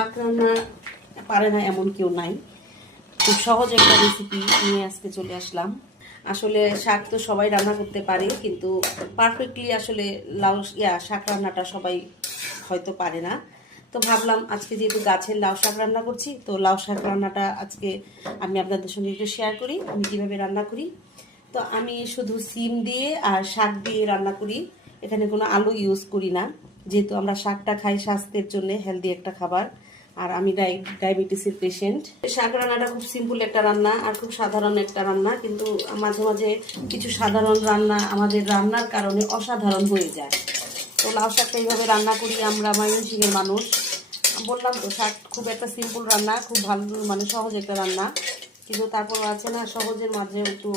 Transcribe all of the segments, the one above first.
শাক রান্না পারে না এমন কেউ নাই। খুব সহজ একটা রেসিপি নিয়ে আজকে চলে আসলাম। আসলে শাক তো সবাই রান্না করতে পারে, কিন্তু পারফেক্টলি আসলে শাক রান্নাটা সবাই হয়তো পারে না। তো ভাবলাম আজকে যেহেতু গাছের লাউ শাক রান্না করছি, তো লাউ শাক রান্নাটা আজকে আমি আপনাদের সঙ্গে একটু শেয়ার করি আমি কীভাবে রান্না করি। তো আমি শুধু সিম দিয়ে আর শাক দিয়ে রান্না করি, এখানে কোনো আলু ইউজ করি না, যেহেতু আমরা শাকটা খাই স্বাস্থ্যের জন্য হেলদি একটা খাবার। আর আমি ডায়াবেটিসের পেশেন্ট। শাক রান্নাটা খুব সিম্পল একটা রান্না আর খুব সাধারণ একটা রান্না, কিন্তু মাঝে মাঝে কিছু সাধারণ রান্না আমাদের রান্নার কারণে অসাধারণ হয়ে যায়। তো লাউ শাকটা এইভাবে রান্না করি আমরা ময়মনসিংহের মানুষ। বললাম তো শাক খুব একটা সিম্পল রান্না, খুব ভালো মানে সহজ একটা রান্না, কিন্তু তারপরও আছে না সহজের মাঝে একটু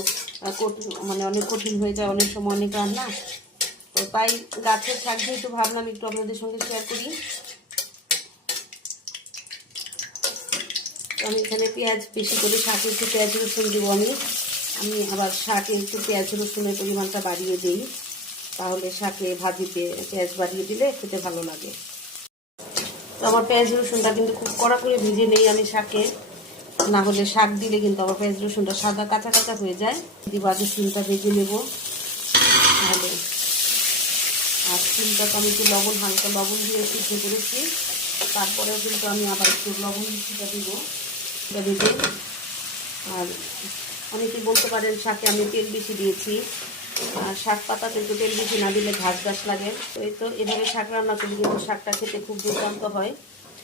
মানে অনেক কঠিন হয়ে যায় অনেক সময় অনেক রান্না। তো তাই গাছের শাক যেহেতু ভাবলাম একটু আপনাদের সঙ্গে শেয়ার করি। আমি এখানে পেঁয়াজ বেশি করে শাকে একটু পেঁয়াজ রসুন দেবো। আমি আবার শাকে একটু পেঁয়াজ রসুনের পরিমাণটা বাড়িয়ে দিই, তাহলে শাকে ভাজিতে পেঁয়াজ বাড়িয়ে দিলে খেতে ভালো লাগে। তো আমার পেঁয়াজ রসুনটা কিন্তু খুব কড়া করে ভেজে নেই আমি শাকে, না হলে শাক দিলে কিন্তু আমার পেঁয়াজ রসুনটা সাদা কাঁচা কাঁচা হয়ে যায়। দিব আগে সিমটা ভেজে নেব তাহলে। আর সিমটা তো আমি একটু হালকা লবণ দিয়ে সিদ্ধ করেছি, তারপরেও কিন্তু আমি আবার একটু লবণ মিষ্টিটা দিব ভেজে। আর অনেকেই বলতে পারেন শাকে আমি তেল বেশি দিয়েছি, আর শাক পাতা কিন্তু তেল বেশি না দিলে ঘাস ঘাস লাগে। তো এই তো এভাবে শাক রান্না করলে কিন্তু শাকটা খেতে খুব দুর্দান্ত হয়।